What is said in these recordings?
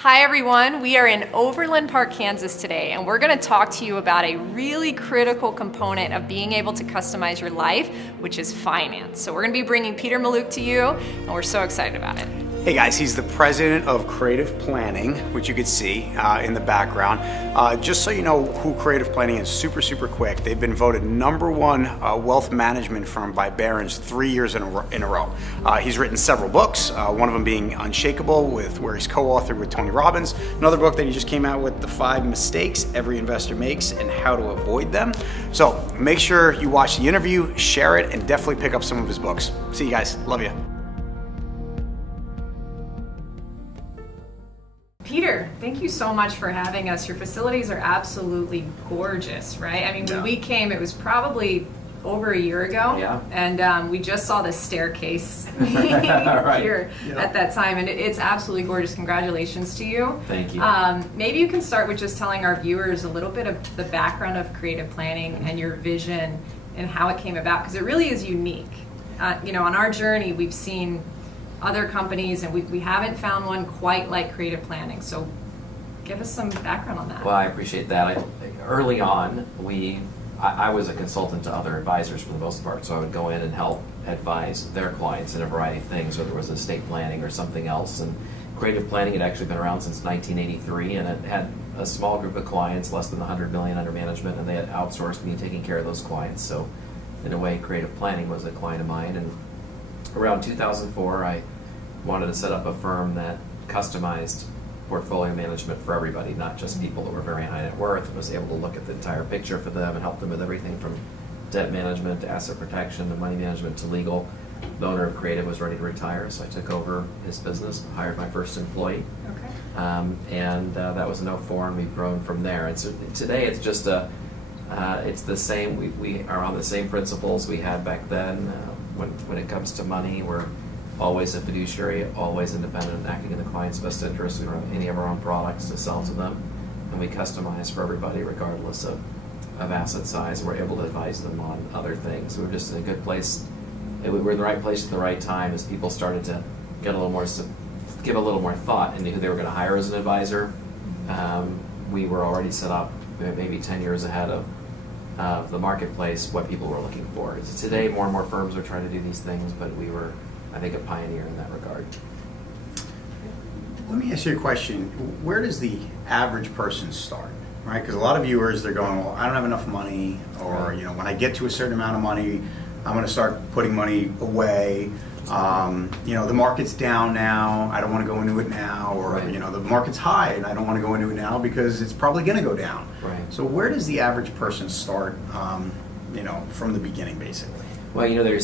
Hi everyone, we are in Overland Park, Kansas today, and we're going to talk to you about a really critical component of being able to customize your life, which is finance. So we're going to be bringing Peter Mallouk to you, and we're so excited about it. Hey guys, he's the president of Creative Planning, which you could see in the background. Just so you know who Creative Planning is, super quick. They've been voted #1 wealth management firm by Barron's 3 years in a row. He's written several books, one of them being Unshakable, where he's co-authored with Tony Robbins. Another book that he just came out with, The 5 Mistakes Every Investor Makes and How to Avoid Them. So make sure you watch the interview, share it, and definitely pick up some of his books. See you guys, love you. Peter, thank you so much for having us. Your facilities are absolutely gorgeous, right? I mean, when we came, it was probably over a year ago, and we just saw the staircase here at that time, and it's absolutely gorgeous. Congratulations to you. Thank you. Maybe you can start with just telling our viewers a little bit of the background of creative planning and your vision and how it came about, because it really is unique. You know, on our journey, we've seen other companies, and we haven't found one quite like creative planning. So give us some background on that. Well, I appreciate that. Early on, I was a consultant to other advisors for the most part, so I would go in and help advise their clients in a variety of things, whether it was estate planning or something else. And creative planning had actually been around since 1983, and it had a small group of clients, less than 100 million under management, and they had outsourced me taking care of those clients. So in a way, creative planning was a client of mine. And around 2004, I wanted to set up a firm that customized portfolio management for everybody, not just people that were very high net worth, and was able to look at the entire picture for them and help them with everything from debt management to asset protection to money management to legal. The owner of Creative was ready to retire, so I took over his business, hired my first employee. And that was in '04, and we've grown from there. And so today it's just it's the same. We are on the same principles we had back then. When it comes to money, we're always a fiduciary, always independent, acting in the client's best interest. We don't have any of our own products to sell to them, and we customize for everybody regardless of asset size. We're able to advise them on other things. We're just in a good place. We're in the right place at the right time as people started to get a little more, give a little more thought into who they were going to hire as an advisor. We were already set up maybe 10 years ahead of the marketplace, what people were looking for. Today, more and more firms are trying to do these things, but we were, I think, a pioneer in that regard. Let me ask you a question. Where does the average person start? Right? Because a lot of viewers, they're going, well, I don't have enough money, or you know, when I get to a certain amount of money, I'm going to start putting money away. You know, the market's down now, I don't want to go into it now, or you know, the market's high and I don't want to go into it now because it's probably going to go down. So where does the average person start, you know, from the beginning, basically? Well, you know,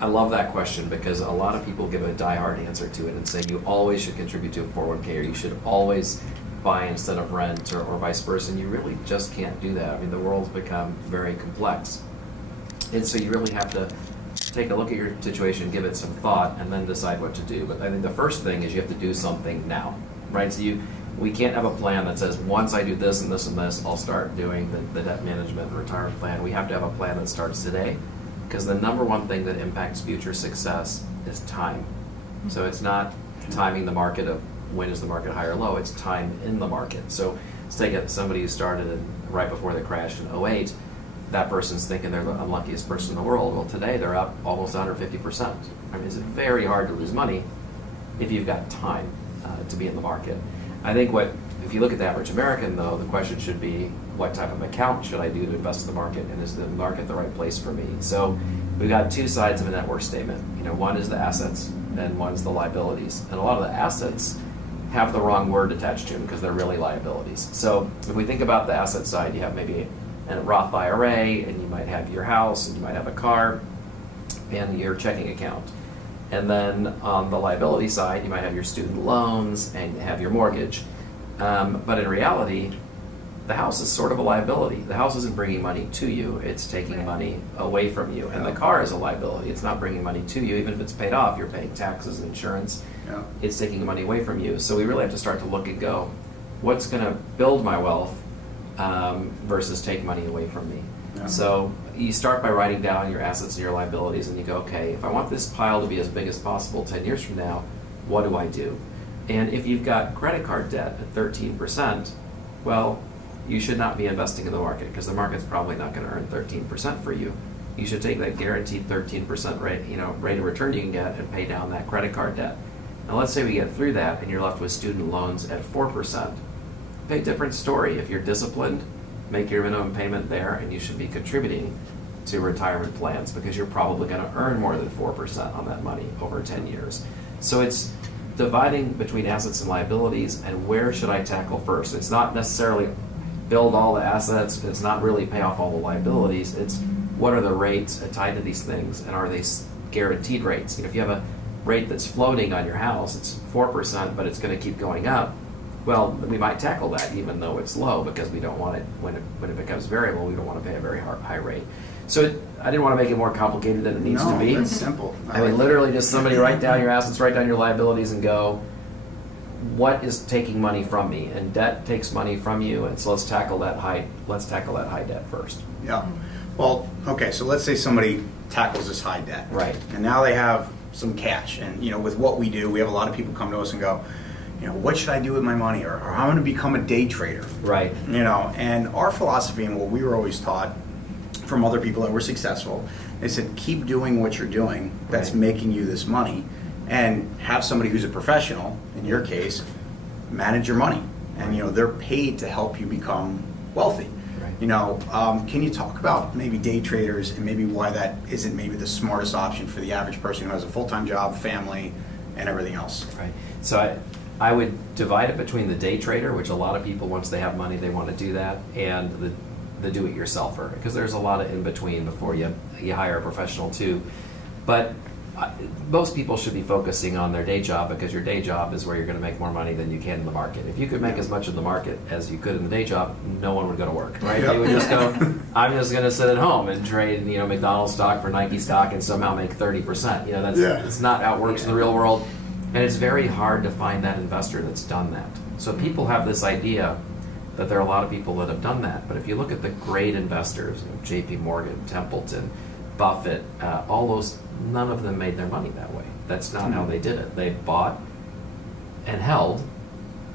I love that question, because a lot of people give a die-hard answer to it and say you always should contribute to a 401k, or you should always buy instead of rent, or vice versa, and you really just can't do that. I mean, the world's become very complex, and so you really have to take a look at your situation, give it some thought, and then decide what to do. But I think the first thing is you have to do something now, right? So we can't have a plan that says, once I do this and this and this, I'll start doing the debt management and retirement plan. We have to have a plan that starts today, because the #1 thing that impacts future success is time. So it's not timing the market of when is the market high or low, it's time in the market. So let's take somebody who started right before the crash in '08, that person's thinking they're the unluckiest person in the world. Well, today they're up almost 150%. I mean, it's very hard to lose money if you've got time to be in the market. I think if you look at the average American, though, the question should be, what type of account should I do to invest in the market, and is the market the right place for me? So we've got two sides of a net worth statement. You know, one is the assets, and one is the liabilities. And a lot of the assets have the wrong word attached to them because they're really liabilities. So if we think about the asset side, you have maybe a Roth IRA, and you might have your house, and you might have a car, and your checking account. And then on the liability side, you might have your student loans and have your mortgage. But in reality, the house is sort of a liability. The house isn't bringing money to you, it's taking money away from you. And the car is a liability. It's not bringing money to you. Even if it's paid off, you're paying taxes and insurance. It's taking money away from you. So we really have to start to look and go, what's going to build my wealth versus take money away from me? So you start by writing down your assets and your liabilities, and you go, okay, if I want this pile to be as big as possible 10 years from now, what do I do? And if you've got credit card debt at 13%, well, you should not be investing in the market because the market's probably not going to earn 13% for you. You should take that guaranteed 13% rate, rate of return you can get and pay down that credit card debt. Now let's say we get through that and you're left with student loans at 4%. Big different story. If you're disciplined, make your minimum payment there and you should be contributing to retirement plans because you're probably going to earn more than 4% on that money over 10 years. So it's dividing between assets and liabilities and where should I tackle first. It's not necessarily build all the assets, it's not really pay off all the liabilities, it's what are the rates tied to these things and are they guaranteed rates. If you have a rate that's floating on your house, it's 4% but it's going to keep going up, well, we might tackle that even though it's low because we don't want it, when it becomes variable, we don't want to pay a very high rate. So I didn't want to make it more complicated than it needs to be. No, it's simple. I mean, literally just somebody write down your assets, write down your liabilities and go, what is taking money from me? And debt takes money from you, and so let's tackle that high debt first. Yeah. Well, okay, so let's say somebody tackles this high debt. Right. And now they have some cash. And with what we do, we have a lot of people come to us and go, what should I do with my money? Or I'm going to become a day trader. Right. And our philosophy and what we were always taught from other people that were successful, they said, keep doing what you're doing that's making you this money, and have somebody who's a professional, in your case, manage your money. And they're paid to help you become wealthy. Right. Can you talk about maybe day traders and maybe why that isn't maybe the smartest option for the average person who has a full-time job, family, and everything else? Right. So I would divide it between the day trader, which a lot of people, once they have money, they want to do that, and the do-it-yourselfer, because there's a lot of in between before you hire a professional too. But most people should be focusing on their day job because your day job is where you're going to make more money than you can in the market. If you could make as much in the market as you could in the day job, no one would go to work, right? They would just go, I'm just going to sit at home and trade McDonald's stock for Nike stock and somehow make 30%. That's not how it works in the real world. And it's very hard to find that investor that's done that. So people have this idea that there are a lot of people that have done that. But if you look at the great investors, J.P. Morgan, Templeton, Buffett, all those, none of them made their money that way. That's not how they did it. They bought and held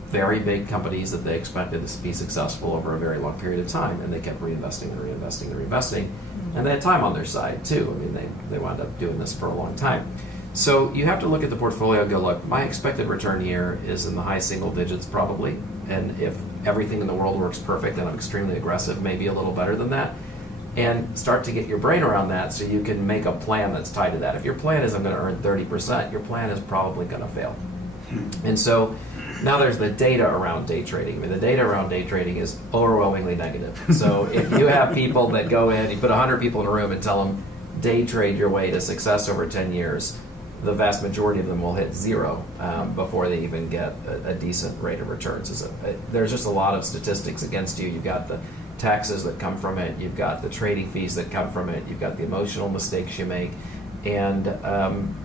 very big companies that they expected to be successful over a very long period of time, and they kept reinvesting and reinvesting and reinvesting. And they had time on their side too. I mean, they wound up doing this for a long time. So you have to look at the portfolio and go, look, my expected return here is in the high single digits probably, and if everything in the world works perfect and I'm extremely aggressive, maybe a little better than that, and start to get your brain around that so you can make a plan that's tied to that. If your plan is I'm going to earn 30%, your plan is probably going to fail. And so now there's the data around day trading. I mean, the data around day trading is overwhelmingly negative. So if you have people that go in, you put 100 people in a room and tell them day trade your way to success over 10 years, the vast majority of them will hit zero before they even get a decent rate of returns. There's just a lot of statistics against you. You've got the taxes that come from it, you've got the trading fees that come from it, you've got the emotional mistakes you make, and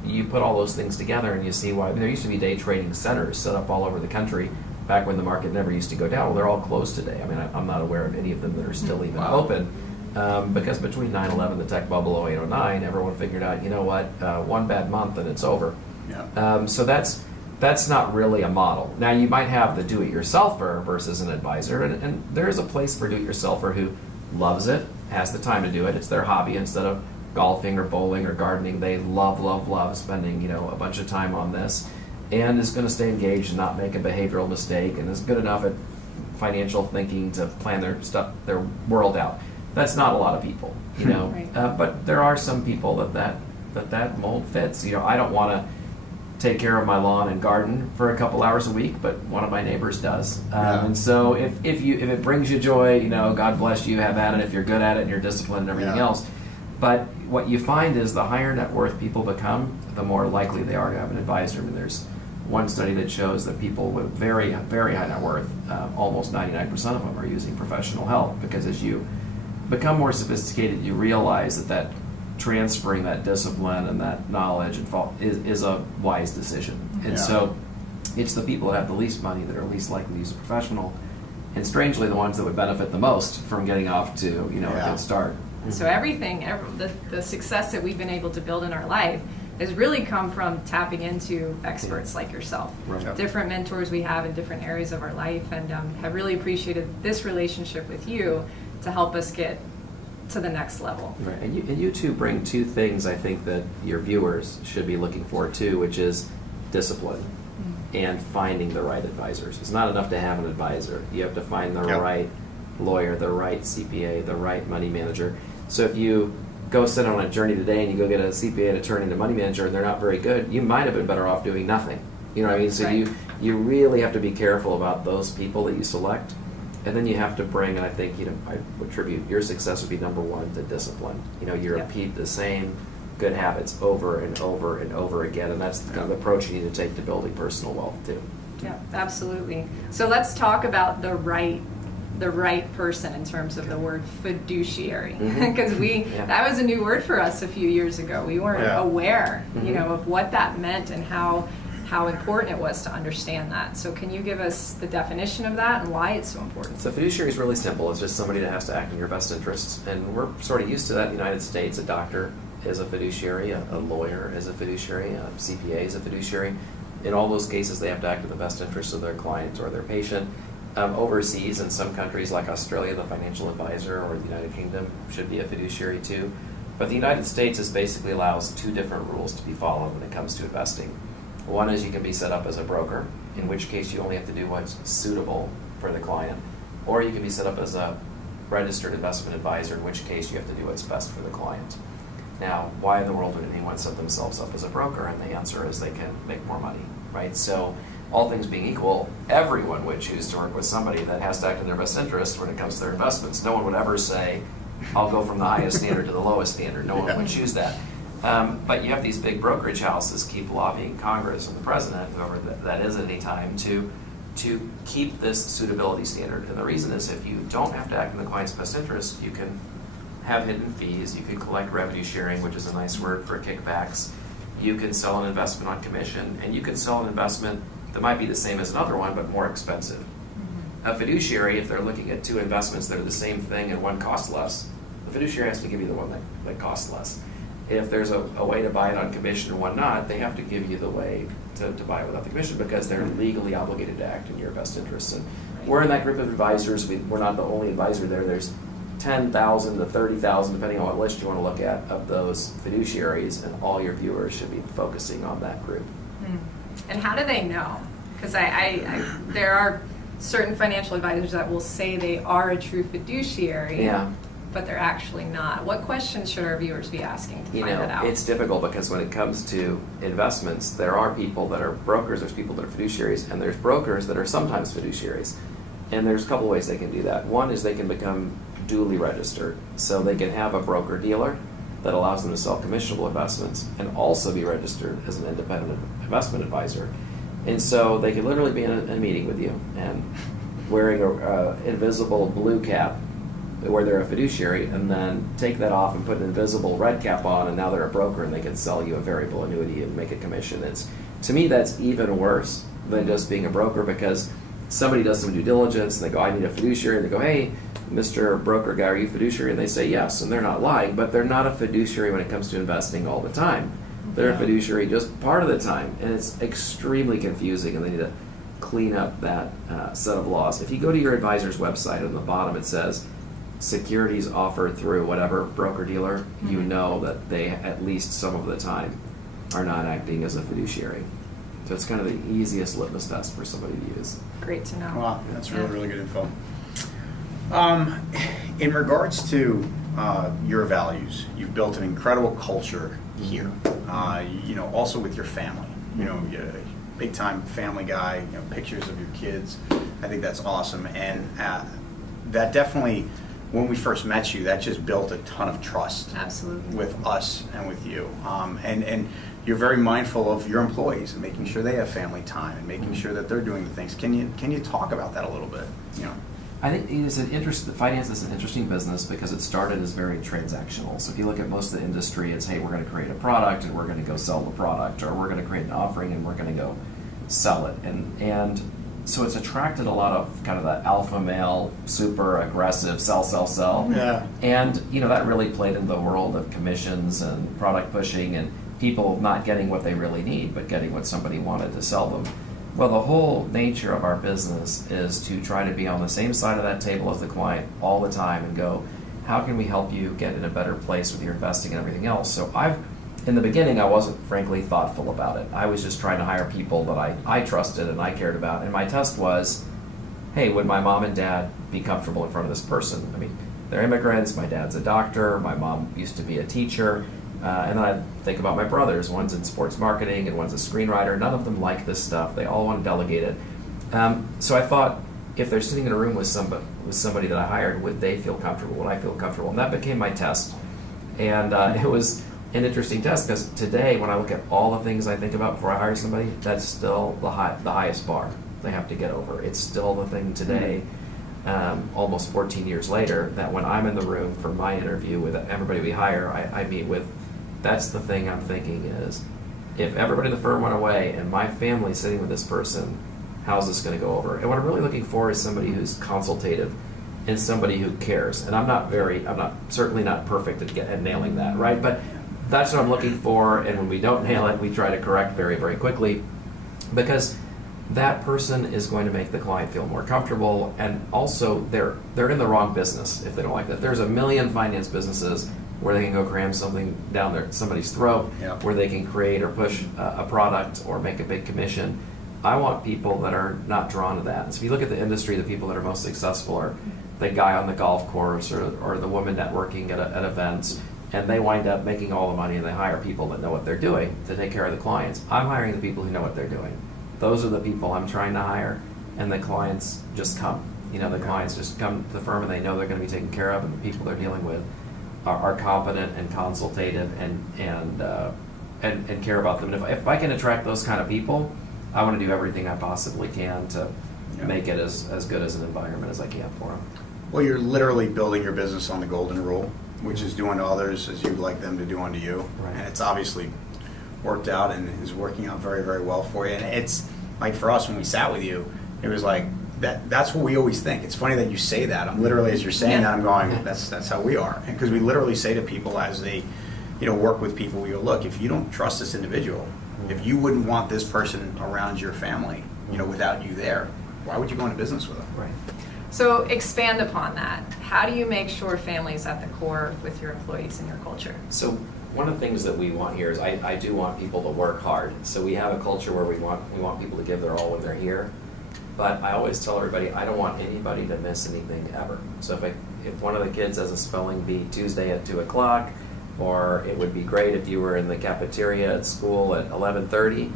you put all those things together and you see why. I mean, there used to be day trading centers set up all over the country back when the market never used to go down. Well, they're all closed today. I mean, I'm not aware of any of them that are still even open. Because between 9/11, the tech bubble, 08, 09, everyone figured out, you know what, one bad month and it's over. Yeah. So that's not really a model. Now you might have the do-it-yourselfer versus an advisor, and there is a place for do-it-yourselfer who loves it, has the time to do it. It's their hobby instead of golfing or bowling or gardening. They love spending a bunch of time on this, and is going to stay engaged and not make a behavioral mistake, and is good enough at financial thinking to plan their world out. That's not a lot of people, right. But there are some people that mold fits. I don't want to take care of my lawn and garden for a couple hours a week, but one of my neighbors does. And so if it brings you joy, God bless you, have at it if you're good at it and you're disciplined and everything else. But what you find is the higher net worth people become, the more likely they are to have an advisor. I mean, there's one study that shows that people with very, very high net worth, almost 99% of them are using professional help, because as you become more sophisticated, you realize that transferring that discipline and that knowledge is a wise decision. And so it's the people that have the least money that are least likely to use a professional, and strangely the ones that would benefit the most from getting off to a good start. So everything, the success that we've been able to build in our life has really come from tapping into experts like yourself. Right. Different mentors we have in different areas of our life, and have really appreciated this relationship with you to help us get to the next level. Right. And you two bring two things I think that your viewers should be looking for too, which is discipline and finding the right advisors. It's not enough to have an advisor. You have to find the right lawyer, the right CPA, the right money manager. So if you go sit on a journey today and you go get a CPA, an attorney, and a money manager, and they're not very good, you might have been better off doing nothing. You know what I mean? So you really have to be careful about those people that you select. And then you have to bring, and I think, you know, I would attribute your success would be number one to discipline. You know, you repeat the same good habits over and over and over again, and that's the kind of approach you need to take to building personal wealth too. Yeah, absolutely. So let's talk about the right person in terms of the word fiduciary, because that was a new word for us a few years ago. We weren't aware, you know, of what that meant and how important it was to understand that. So can you give us the definition of that and why it's so important? So fiduciary is really simple. It's just somebody that has to act in your best interests. And we're sort of used to that in the United States. A doctor is a fiduciary, a lawyer is a fiduciary, a CPA is a fiduciary. In all those cases, they have to act in the best interests of their client or their patient. Overseas, in some countries like Australia, the financial advisor, or the United Kingdom should be a fiduciary too. But the United States basically allows two different rules to be followed when it comes to investing. One is you can be set up as a broker, in which case you only have to do what's suitable for the client. Or you can be set up as a registered investment advisor, in which case you have to do what's best for the client. Now, why in the world would anyone set themselves up as a broker? And the answer is they can make more money, right? So all things being equal, everyone would choose to work with somebody that has to act in their best interest when it comes to their investments. No one would ever say, I'll go from the highest standard to the lowest standard. No one would choose that. But you have these big brokerage houses keep lobbying Congress and the president, whoever that is at any time, to keep this suitability standard. And the reason is if you don't have to act in the client's best interest, you can have hidden fees, you can collect revenue sharing, which is a nice word for kickbacks, you can sell an investment on commission, and you can sell an investment that might be the same as another one, but more expensive. A fiduciary, if they're looking at two investments that are the same thing and one costs less, the fiduciary has to give you the one that costs less. If there's a way to buy it on commission and one not, they have to give you the way to buy it without the commission because they're legally obligated to act in your best interests. And we're in that group of advisors. We're not the only advisor there. There's 10,000 to 30,000, depending on what list you want to look at, of those fiduciaries, and all your viewers should be focusing on that group. And how do they know? Because there are certain financial advisors that will say they are a true fiduciary, but they're actually not. What questions should our viewers be asking to find that out? It's difficult because when it comes to investments, there are people that are brokers, there's people that are fiduciaries, and there's brokers that are sometimes fiduciaries. And there's a couple ways they can do that. One is they can become duly registered. So they can have a broker-dealer that allows them to sell commissionable investments and also be registered as an independent investment advisor. And so they can literally be in a meeting with you and wearing an invisible blue cap where they're a fiduciary, and then take that off and put an invisible red cap on, and now they're a broker and they can sell you a variable annuity and make a commission. To me, that's even worse than just being a broker, because somebody does some due diligence and they go, I need a fiduciary, and they go, hey, Mr. Broker guy, are you fiduciary? And they say yes, and they're not lying, but they're not a fiduciary when it comes to investing all the time. They're a fiduciary just part of the time, and it's extremely confusing, and they need to clean up that set of laws. If you go to your advisor's website, on the bottom it says securities offered through whatever broker-dealer, you know that they, at least some of the time, are not acting as a fiduciary. So it's kind of the easiest litmus test for somebody to use. Great to know. Wow, that's really good info. In regards to your values, you've built an incredible culture here. You know, also with your family. You know, you're a big-time family guy. You know, pictures of your kids. I think that's awesome, and that definitely, when we first met you, that just built a ton of trust. Absolutely. With us and with you. And you're very mindful of your employees and making sure they have family time and making sure that they're doing the things. Can you talk about that a little bit? You know. I think finance is an interesting business because it started as very transactional. So if you look at most of the industry, it's, hey, we're going to create a product and we're going to go sell the product, or we're going to create an offering and we're going to go sell it. And so it's attracted a lot of kind of the alpha male, super aggressive, sell. Yeah. And, you know, that really played into the world of commissions and product pushing. And people not getting what they really need, but getting what somebody wanted to sell them. Well, the whole nature of our business is to try to be on the same side of that table as the client all the time and go, how can we help you get in a better place with your investing and everything else? So in the beginning, I wasn't frankly thoughtful about it. I was just trying to hire people that I trusted and I cared about. And my test was, hey, would my mom and dad be comfortable in front of this person? I mean, they're immigrants, my dad's a doctor, my mom used to be a teacher, and then I think about my brothers. One's in sports marketing and one's a screenwriter. None of them like this stuff. They all want to delegate it. So I thought, if they're sitting in a room with somebody that I hired, would they feel comfortable? Would I feel comfortable? And that became my test. And it was an interesting test, because today, when I look at all the things I think about before I hire somebody, that's still the highest bar they have to get over. It's still the thing today, almost 14 years later, that when I'm in the room for my interview with everybody we hire, I meet with, that's the thing I'm thinking is, if everybody in the firm went away and my family's sitting with this person, how's this going to go over? And what I'm really looking for is somebody who's consultative and somebody who cares. And I'm certainly not perfect at nailing that, right? But that's what I'm looking for, and when we don't nail it, we try to correct very, very quickly, because that person is going to make the client feel more comfortable, and also they're in the wrong business if they don't like that. There's a million finance businesses where they can go cram something down somebody's throat, yep, where they can create or push a product or make a big commission. I want people that are not drawn to that. So if you look at the industry, the people that are most successful are the guy on the golf course or the woman networking at events, and they wind up making all the money, and they hire people that know what they're doing to take care of the clients. I'm hiring the people who know what they're doing. Those are the people I'm trying to hire, and the clients just come. The clients just come to the firm, and they know they're going to be taken care of, and the people they're dealing with are competent and consultative and care about them. And if I can attract those kind of people, I want to do everything I possibly can to make it as good as an environment as I can for them. Well, you're literally building your business on the golden rule, which is doing to others as you'd like them to do unto you. Right. And it's obviously worked out and is working out very, very well for you. And it's like, for us, when we sat with you, it was like, that's what we always think. It's funny that you say that. I'm literally, as you're saying that, I'm going, that's how we are. Because we literally say to people as they work with people, we go, look, if you don't trust this individual, if you wouldn't want this person around your family, without you there, why would you go into business with them? Right. So expand upon that. How do you make sure family is at the core with your employees and your culture? So one of the things that we want here is I do want people to work hard. So we have a culture where we want people to give their all when they're here. But I always tell everybody, I don't want anybody to miss anything ever. So if one of the kids has a spelling bee Tuesday at 2 o'clock, or it would be great if you were in the cafeteria at school at 11:30,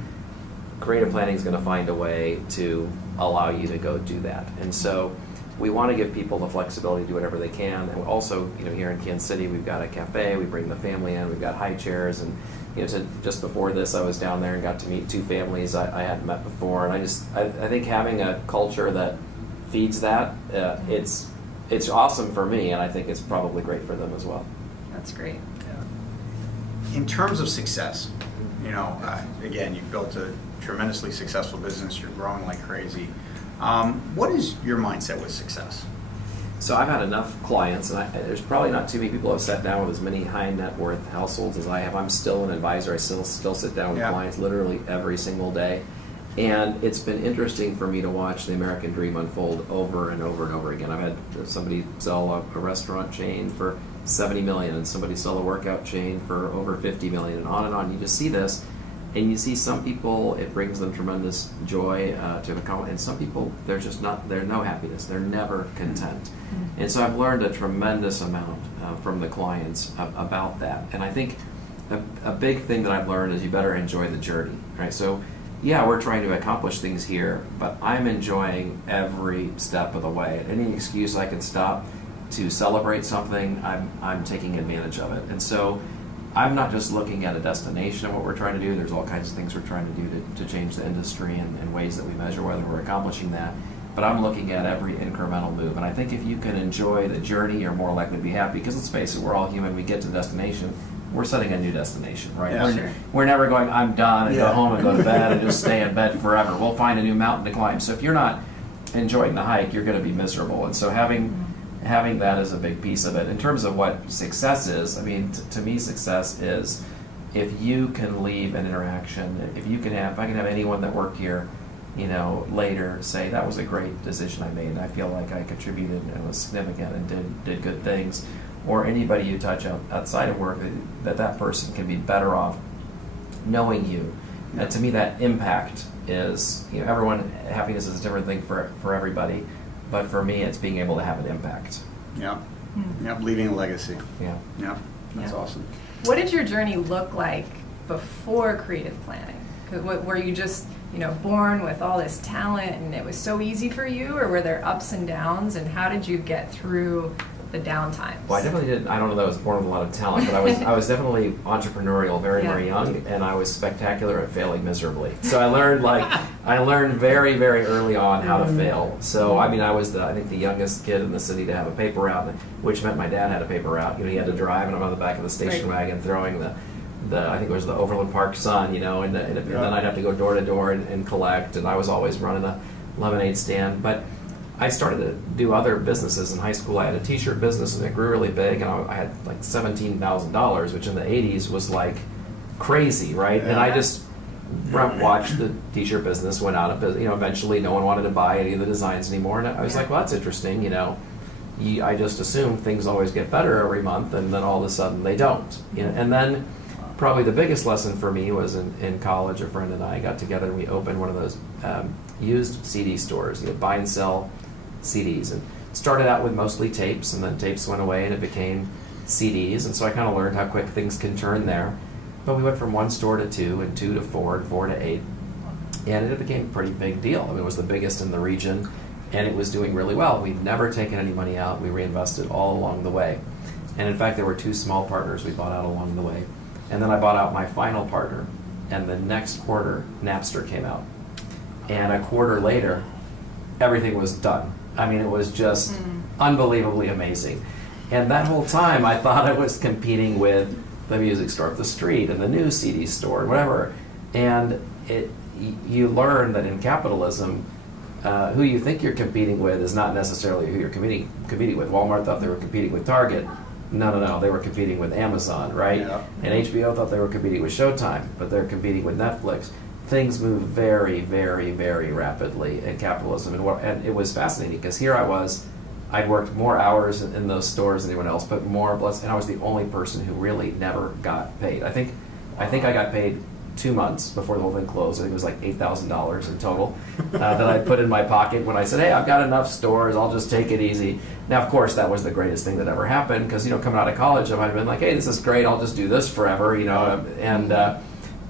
creative planning is going to find a way to allow you to go do that. And so we want to give people the flexibility to do whatever they can. And also, here in Kansas City, we've got a cafe. We bring the family in. We've got high chairs. And just before this, I was down there and got to meet 2 families I hadn't met before. And I think having a culture that feeds that, it's awesome for me, and I think it's probably great for them as well. That's great. In terms of success, again, you've built a tremendously successful business. You're growing like crazy. What is your mindset with success? So I've had enough clients, and there's probably not too many people who have sat down with as many high net worth households as I have. I'm still an advisor. I still sit down with clients literally every single day. And it's been interesting for me to watch the American dream unfold over and over and over again. I've had somebody sell a restaurant chain for $70 million, and somebody sell a workout chain for over $50 million, and on and on. You just see this, and you see some people, it brings them tremendous joy to accomplish, and some people, there's no happiness. They're never content. Mm-hmm. And so I've learned a tremendous amount from the clients about that. And I think a big thing that I've learned is you better enjoy the journey, right? So yeah, we're trying to accomplish things here, but I'm enjoying every step of the way. Any excuse I can stop to celebrate something, I'm taking advantage of it. And so I'm not just looking at a destination of what we're trying to do. There's all kinds of things we're trying to do to change the industry and ways that we measure whether we're accomplishing that. But I'm looking at every incremental move. And I think if you can enjoy the journey, you're more likely to be happy. Because let's face it, we're all human. We get to the destination, we're setting a new destination, right? Yeah, we're never going, I'm done, and go home and go to bed and just stay in bed forever. We'll find a new mountain to climb. So if you're not enjoying the hike, you're going to be miserable. And so having that is a big piece of it. In terms of what success is, I mean, to me, success is if you can leave an interaction, if I can have anyone that worked here, later say that was a great decision I made, and I feel like I contributed and was significant and did good things, or anybody you touch outside of work, that person can be better off knowing you. And to me, that impact is, happiness is a different thing for everybody, but for me, it's being able to have an impact. Yeah. Yep, leaving a legacy. Yeah. Yeah, that's awesome. What did your journey look like before creative planning? Were you just born with all this talent and it was so easy for you, or were there ups and downs, and how did you get through the downtimes? Well, I definitely didn't. I don't know that I was born with a lot of talent, but I was definitely entrepreneurial very young, and I was spectacular at failing miserably. So I learned very, very early on how to fail. So I was I think the youngest kid in the city to have a paper route, which meant my dad had a paper route. He had to drive, and I'm on the back of the station wagon throwing the I think it was the Overland Park Sun, and then I'd have to go door to door and collect, and I was always running a lemonade stand. But I started to do other businesses in high school. I had a t-shirt business, and it grew really big, and I had like $17,000, which in the 80s was like crazy, right? Yeah. And I just watched the t-shirt business went out of business. Eventually no one wanted to buy any of the designs anymore, and I was like, well, that's interesting. I just assume things always get better every month, and then all of a sudden they don't. And then probably the biggest lesson for me was in college. A friend and I got together and we opened one of those used CD stores, buy and sell CDs, and started out with mostly tapes, and then tapes went away and it became CDs, and so I kind of learned how quick things can turn there. But we went from 1 store to 2, and 2 to 4, and 4 to 8, and it became a pretty big deal. It was the biggest in the region, and it was doing really well. We've never taken any money out. We reinvested all along the way, and in fact there were 2 small partners we bought out along the way. And then I bought out my final partner, and the next quarter, Napster came out. And a quarter later, everything was done. It was just unbelievably amazing. And that whole time, I thought I was competing with the music store up the street and the new CD store and whatever. And you learn that in capitalism, who you think you're competing with is not necessarily who you're competing with. Walmart thought they were competing with Target. No, they were competing with Amazon, right? Yeah. And HBO thought they were competing with Showtime, but they're competing with Netflix. Things move very, very, very rapidly in capitalism, and it was fascinating because here I was, I'd worked more hours in those stores than anyone else, but and I was the only person who really never got paid. I think I got paid 2 months before the whole thing closed. I think it was like $8,000 in total that I put in my pocket when I said, hey, I've got enough stores, I'll just take it easy. Now, of course, that was the greatest thing that ever happened, because, coming out of college, I might have been like, hey, this is great, I'll just do this forever,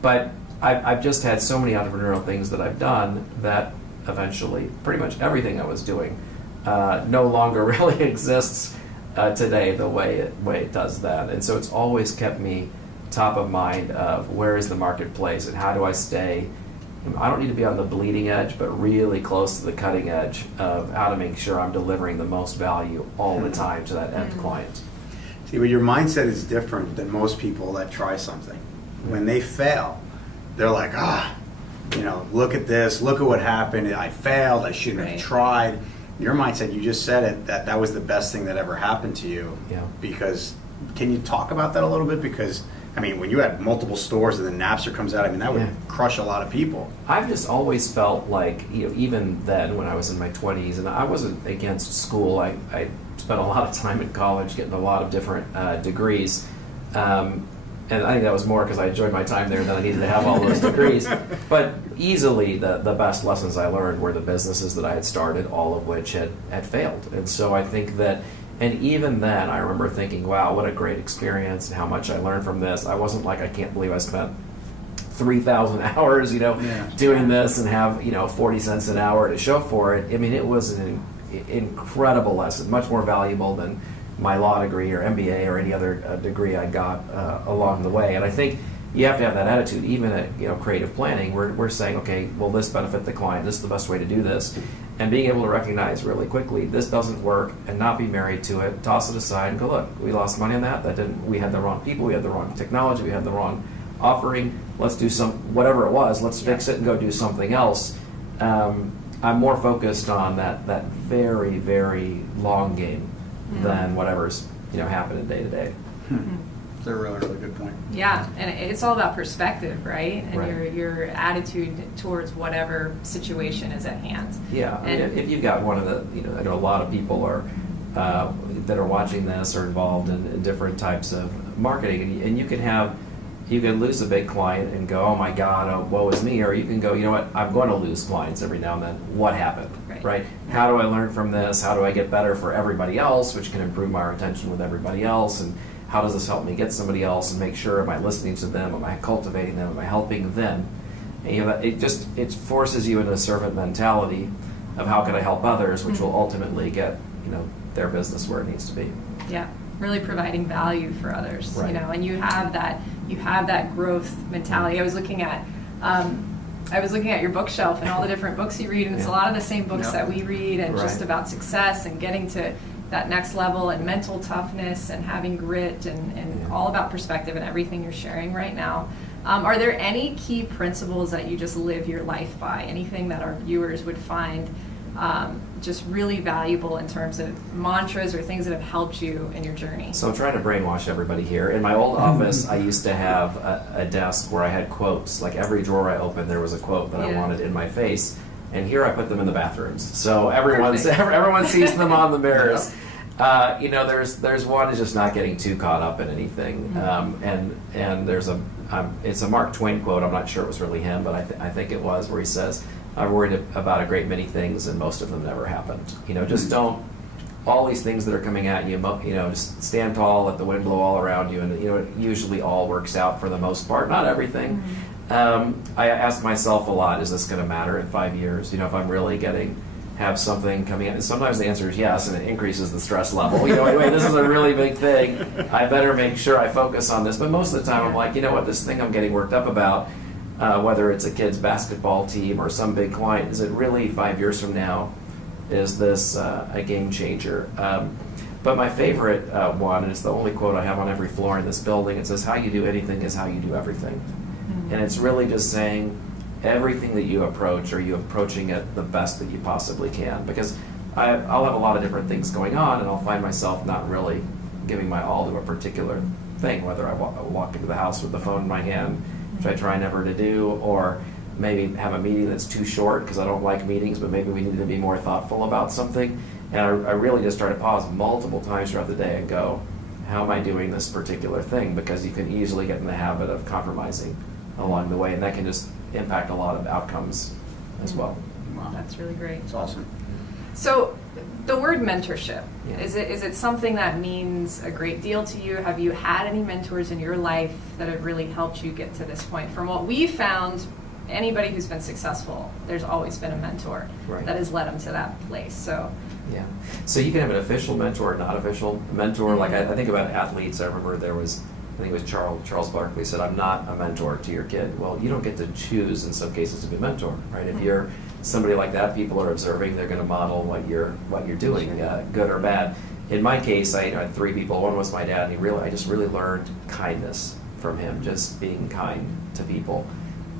but I've just had so many entrepreneurial things that I've done that eventually pretty much everything I was doing no longer really exists today the way it does that. And so it's always kept me top of mind of where is the marketplace and how do I stay. I don't need to be on the bleeding edge, but really close to the cutting edge of how to make sure I'm delivering the most value all the time to that end client. See, but your mindset is different than most people that try something. When they fail, they're like, look at this, look at what happened, I failed, I shouldn't have tried. Your mindset, you just said it, that was the best thing that ever happened to you. Yeah. Because, can you talk about that a little bit? Because, when you had multiple stores and then Napster comes out, that would crush a lot of people. I've just always felt like, even then when I was in my 20s, and I wasn't against school, I spent a lot of time in college getting a lot of different degrees. And I think that was more because I enjoyed my time there than I needed to have all those degrees. But easily the best lessons I learned were the businesses that I had started, all of which had failed. And so I think that, and even then I remember thinking, wow, what a great experience and how much I learned from this. I wasn't like, I can't believe I spent 3,000 hours, doing this and have, 40 cents an hour to show for it. It was an incredible lesson, much more valuable than my law degree or MBA or any other degree I got along the way. And I think you have to have that attitude. Even at creative planning, we're saying, okay, will this benefit the client? This is the best way to do this. And being able to recognize really quickly this doesn't work and not be married to it, toss it aside and go, look, we lost money on that. That didn't. We had the wrong people. We had the wrong technology. We had the wrong offering. Let's do whatever it was. Let's fix it and go do something else. I'm more focused on that very, very long game than whatever's happening day to day. That's a really, really good point. Yeah, and it's all about perspective, right? And Right. your attitude towards whatever situation is at hand. Yeah, I mean, if you've got one of the, I know a lot of people are that are watching this are involved in different types of marketing, and you can lose a big client and go, oh my God, oh, woe is me, or you can go, you know what, I'm going to lose clients every now and then. What happened, right? How do I learn from this? How do I get better for everybody else, which can improve my retention with everybody else? And how does this help me get somebody else and make sure, am I listening to them? Am I cultivating them? Am I helping them? And, it forces you into a servant mentality of how can I help others, which will ultimately get, their business where it needs to be. Yeah, really providing value for others, Right. And you have that growth mentality. I was looking at your bookshelf and all the different books you read, and it's a lot of the same books that we read, and just about success and getting to that next level and mental toughness and having grit and all about perspective and everything you're sharing right now. Are there any key principles that you just live your life by? Anything that our viewers would find just really valuable in terms of mantras or things that have helped you in your journey? So I'm trying to brainwash everybody here. In my old office, I used to have a desk where I had quotes. Like every drawer I opened, there was a quote that I wanted in my face. And here I put them in the bathrooms. So everyone sees them on the mirrors. There's one is just not getting too caught up in anything. And there's it's a Mark Twain quote. I'm not sure it was really him, but I think it was, where he says, I've worried about a great many things, and most of them never happened. Just don't, all these things that are coming at you, just stand tall, let the wind blow all around you, and it usually all works out for the most part, not everything. I ask myself a lot, is this going to matter in 5 years? If I'm really have something coming in. And sometimes the answer is yes, and it increases the stress level. Wait, this is a really big thing. I better make sure I focus on this. But most of the time I'm like, this thing I'm getting worked up about, whether it's a kid's basketball team or some big client, is it really 5 years from now, is this a game changer? But my favorite one, and it's the only quote I have on every floor in this building, it says, how you do anything is how you do everything. And it's really just saying, everything that you approach, are you approaching it the best that you possibly can? Because I'll have a lot of different things going on, and I'll find myself not really giving my all to a particular thing, whether I walk into the house with the phone in my hand, which I try never to do, or maybe have a meeting that's too short because I don't like meetings, but maybe we need to be more thoughtful about something. And I really just try to pause multiple times throughout the day and go, how am I doing this particular thing? Because you can easily get in the habit of compromising along the way, and that can just impact a lot of outcomes as well. Wow, that's really great. That's awesome. So, the word mentorship, is it something that means a great deal to you? Have you had any mentors in your life that have really helped you get to this point? From what we found, anybody who's been successful, there's always been a mentor that has led them to that place. So you can have an official mentor, not official mentor. Like I think about athletes. I remember I think it was Charles Barkley said, I'm not a mentor to your kid. Well, you don't get to choose in some cases to be a mentor, right? If you're somebody like that, people are observing, they're going to model what you're doing, good or bad. In my case, I had 3 people. One was my dad, and I just really learned kindness from him, just being kind to people,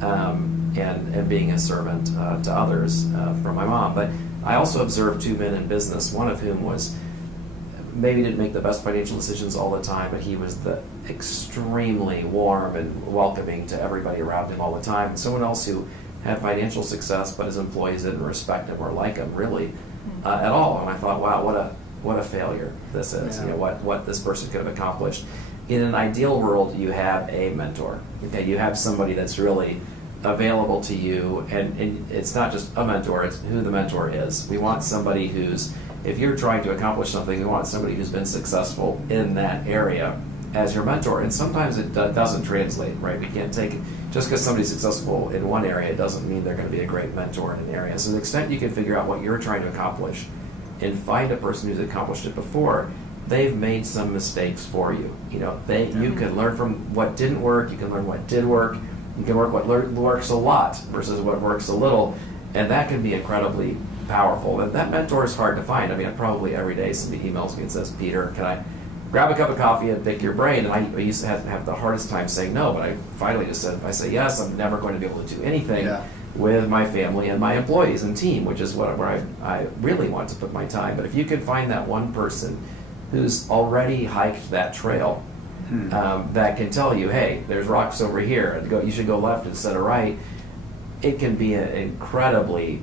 and being a servant to others from my mom. But I also observed 2 men in business, one of whom maybe didn't make the best financial decisions all the time, but he was extremely warm and welcoming to everybody around him all the time. And someone else who had financial success, but his employees didn't respect him or like him really at all. And I thought, wow, what a failure this is. Yeah. What this person could have accomplished. In an ideal world, you have a mentor. Okay, you have somebody that's really available to you, and it's not just a mentor; it's who the mentor is. We want somebody if you're trying to accomplish something, you want somebody who's been successful in that area as your mentor. And sometimes it doesn't translate, right? We can't take it. Just because somebody's successful in one area, it doesn't mean they're going to be a great mentor in an area. So to the extent you can figure out what you're trying to accomplish and find a person who's accomplished it before, they've made some mistakes for you. You can learn from what didn't work, you can learn what did work, you can work what works a lot versus what works a little, and that can be incredibly powerful. And that mentor is hard to find. I mean, probably every day somebody emails me and says, Peter, can I grab a cup of coffee and pick your brain? And I used to have the hardest time saying no, but I finally just said, if I say yes, I'm never going to be able to do anything with my family and my employees and team, which is where I really want to put my time. But if you can find that one person who's already hiked that trail that can tell you, hey, there's rocks over here, and you should go left instead of right. It can be incredibly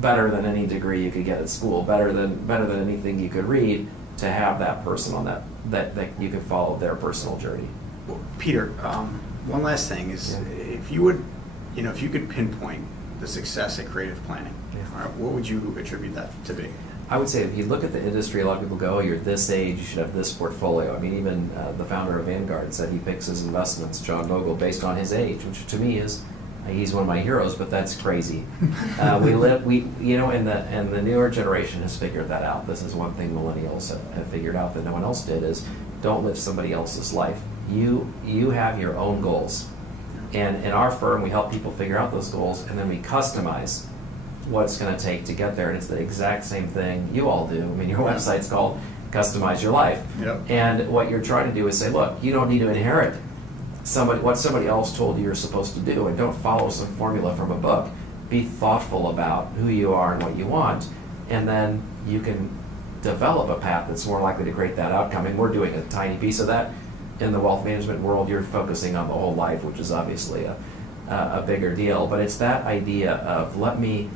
better than any degree you could get at school, better than anything you could read, to have that person on that you can follow their personal journey. Well, Peter, one last thing is, if you would, if you could pinpoint the success at creative planning, all right, what would you attribute that to be? I would say if you look at the industry, a lot of people go, oh, you're this age, you should have this portfolio. I mean, even the founder of Vanguard said he picks his investments, John Bogle, based on his age, which to me is, he's one of my heroes, but that's crazy. And the newer generation has figured that out. This is one thing millennials have figured out that no one else did, is don't live somebody else's life. You have your own goals. And in our firm, we help people figure out those goals, and then we customize what it's going to take to get there. And it's the exact same thing you all do. I mean, your website's called Customize Your Life. Yep. And what you're trying to do is say, look, you don't need to inherit what somebody else told you you're supposed to do, and don't follow some formula from a book. Be thoughtful about who you are and what you want, and then you can develop a path that's more likely to create that outcome. And we're doing a tiny piece of that. In the wealth management world, you're focusing on the whole life, which is obviously a bigger deal. But it's that idea of let me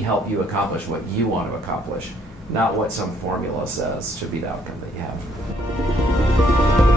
help you accomplish what you want to accomplish, not what some formula says should be the outcome that you have.